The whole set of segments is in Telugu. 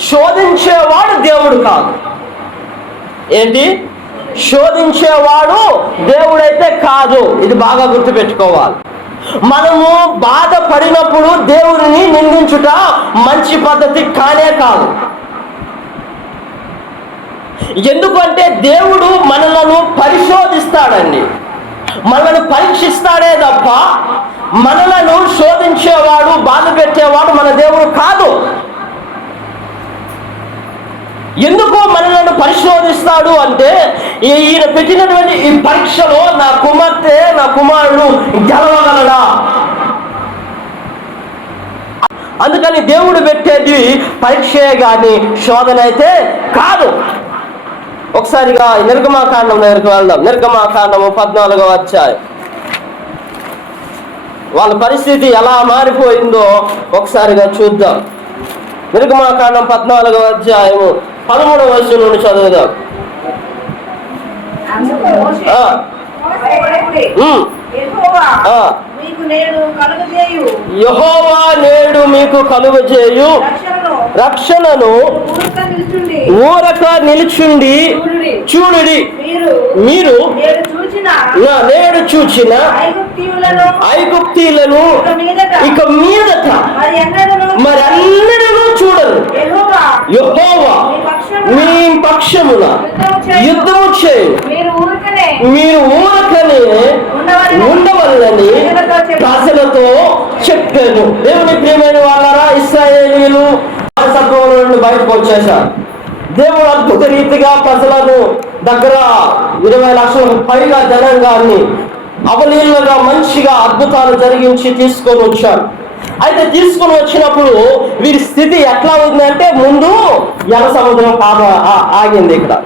శోధించేవాడు దేవుడు కాదు. ఏంటి? శోధించేవాడు దేవుడైతే కాదు. ఇది బాగా గుర్తుపెట్టుకోవాలి. మనము బాధపడినప్పుడు దేవుడిని నిందించుట మంచి పద్ధతి కానే కాదు. ఎందుకంటే దేవుడు మనలను పరిశోధిస్తాడండి. మనల్ని పరీక్షిస్తాడే తప్ప మనలను శోధించేవాడు బాధ పెట్టేవాడు మన దేవుడు కాదు. ఎందుకు మనలను పరిశోధిస్తాడు అంటే ఈయన పెట్టినటువంటి ఈ పరీక్షలో నా కుమార్తె నా కుమారుడు గెలవగలడా? అందుకని దేవుడు పెట్టేది పరీక్షే గాని శోధన అయితే కాదు. ఒకసారిగా నిర్గమాకాండం దగ్గరికి వెళ్దాం? నిర్గమాకాండము పద్నాలుగో వచ్చాయి వాళ్ళ పరిస్థితి ఎలా మారిపోయిందో ఒకసారిగా చూద్దాం. నిర్గమాకాండం పద్నాలుగో అధ్యాయము పదమూడవ వయసు నుండి చదువుదాం యెహోవా నేడు మీకు కలుగజేయు. రక్షణను. రక్షణను ఊరక నిలుచుండి. చూడుడి. మీరు నేడు చూచిన ఐగుప్తీలను ఇక మీదట. ఇక మీదట మరి ఎన్నడను మరి అన్నిటినూ చూడరు. యెహోవా మీ పక్షమున యుద్ధము చేయు మీరు ఊరకనే. ఉండవల్లని ప్రజలతో చెప్పాను. దేవుని ప్రియమైన వాళ్ళరా ఇస్రాయేలీలు వారసత్వంలో నుండి బయటకు వచ్చేశారు. దేవుడు అద్భుత రీతిగా ప్రజలను దగ్గర ఇరవై లక్షలకు పైగా జనాంగాన్ని అవలీలుగా మంచిగా అద్భుతాలు జరిగించి తీసుకొని వచ్చాడు అయితే తీసుకొని వచ్చినప్పుడు వీరి స్థితి ఎట్లా ఉందంటే ముందు ఎర్ర సముద్రం పాప ఆ- ఆగింది ఇక్కడ.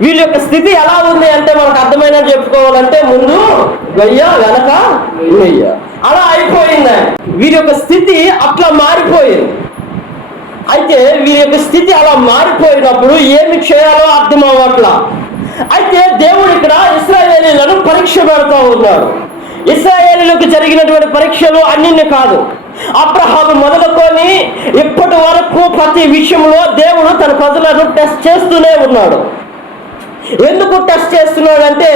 వీళ్ళ యొక్క స్థితి ఎలా ఉంది అంటే మనకు అర్థమైన చెప్పుకోవాలంటే ముందు గొయ్య వెనక గయ్య అలా అయిపోయింది. వీరి యొక్క స్థితి అట్లా మారిపోయింది. అయితే వీరి యొక్క స్థితి అలా మారిపోయినప్పుడు ఏమి చేయాలో అర్థం అవ్వట్లా. అయితే దేవుడు ఇక్కడ ఇస్రాయేలీలను పరీక్ష పెడతా ఉన్నాడు. ఇస్రాయేలీలకు జరిగినటువంటి పరీక్షలు అన్నిన్ని కాదు. అబ్రహాము మొదలుకొని ఇప్పటి వరకు ప్రతి విషయంలో దేవుడు తన ప్రజలను టెస్ట్ చేస్తూనే ఉన్నాడు. ఎందుకు టెస్ట్ చేస్తున్నాడంటే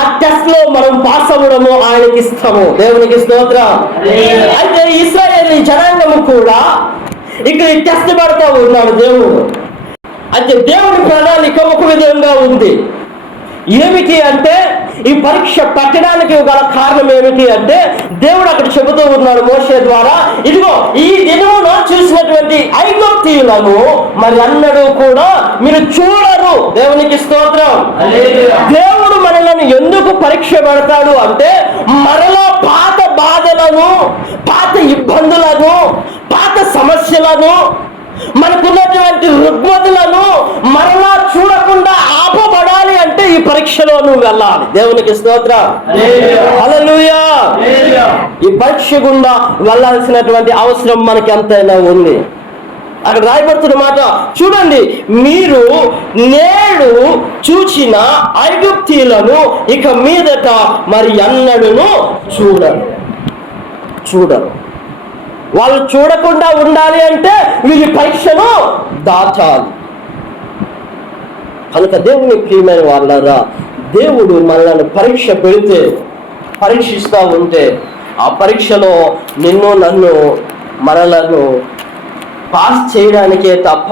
ఆ టెస్ట్లో మనం పాస్ అవ్వడము ఆయనకి ఇస్తాము దేవునికి స్తోత్రం. అయితే ఇస్రాయేల్ జనాంగము కూడా ఇక్కడ టెస్ట్ పడతా ఉన్నాడు దేవుడు. అయితే దేవుడి ప్రణాళిక ఒక విధంగా ఉంది. ఏమిటి అంటే ఈ పరీక్ష పెట్టడానికి గల కారణం ఏమిటి అంటే దేవుడు అక్కడ చెబుతూ ఉన్నాడు మోసే ద్వారా ఇదిగో ఈ దినమున చూసినటువంటి ఐగుప్తీయులను మరి అన్నడు కూడా మీరు చూడరు. దేవునికి స్తోత్రం. దేవుడు మనలను ఎందుకు పరీక్ష పెడతాడు అంటే మరలా పాత బాధలను పాత ఇబ్బందులను పాత సమస్యలను మనకున్నటువంటి రుగ్మతులను మరలా ఈ పరీక్షలో నువ్వు వెళ్ళాలి. దేవునికి స్తోత్రం. హల్లెలూయా. ఈ పరీక్ష గుండా వెళ్ళాల్సినటువంటి అవసరం మనకి ఎంతైనా ఉంది. అక్కడ రాయబడుతున్న మాట చూడండి మీరు నేడు చూచిన ఐగుప్తీలను ఇక మీదట మరి అన్నడును చూడరు. చూడరు. వాళ్ళు చూడకుండా ఉండాలి అంటే వీరి పరీక్షను దాచాలి. కనుక దేవుని ప్రియమైన వాళ్ళరా దేవుడు మనల్ని పరీక్ష పెడితే పరీక్షిస్తూ ఉంటే ఆ పరీక్షలో నిన్ను నన్ను మనలను పాస్ చేయడానికే తప్ప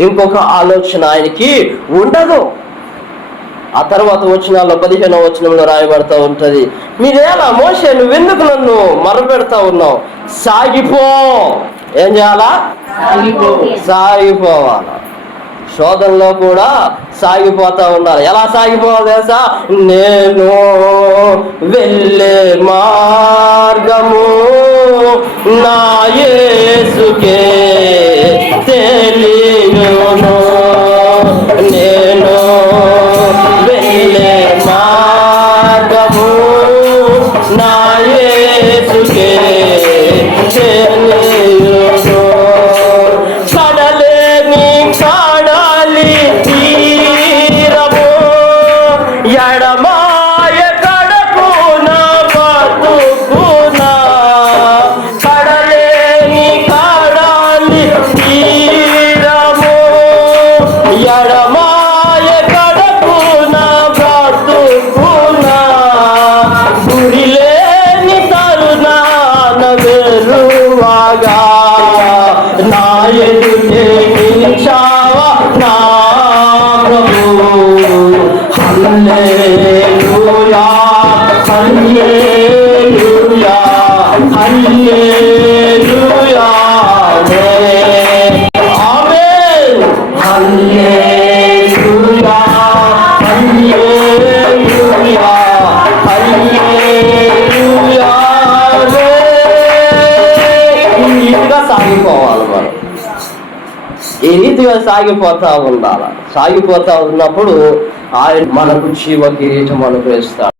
ఇంకొక ఆలోచన ఆయనకి ఉండదు. ఆ తర్వాత వచనాల్లో పదిహేనో వచనంలో రాయబడతా ఉంటది. మీరేలా మోసే నువ్వెందుకు నన్ను మరపెడతా ఉన్నావు? సాగిపో. ఏం చేయాలా? సాగిపోవాలా. శోధనలో కూడా సాగిపోతా ఉన్నారు. ఎలా సాగిపోవాలి తెలుసా? నేను వెళ్ళే మార్గము నా యేసుకే. ఈ రీతిగా సాగిపోతా ఉండాలి? సాగిపోతా ఉన్నప్పుడు ఆయన మనకు జీవ కిరీటం అనుగ్రహిస్తాడు.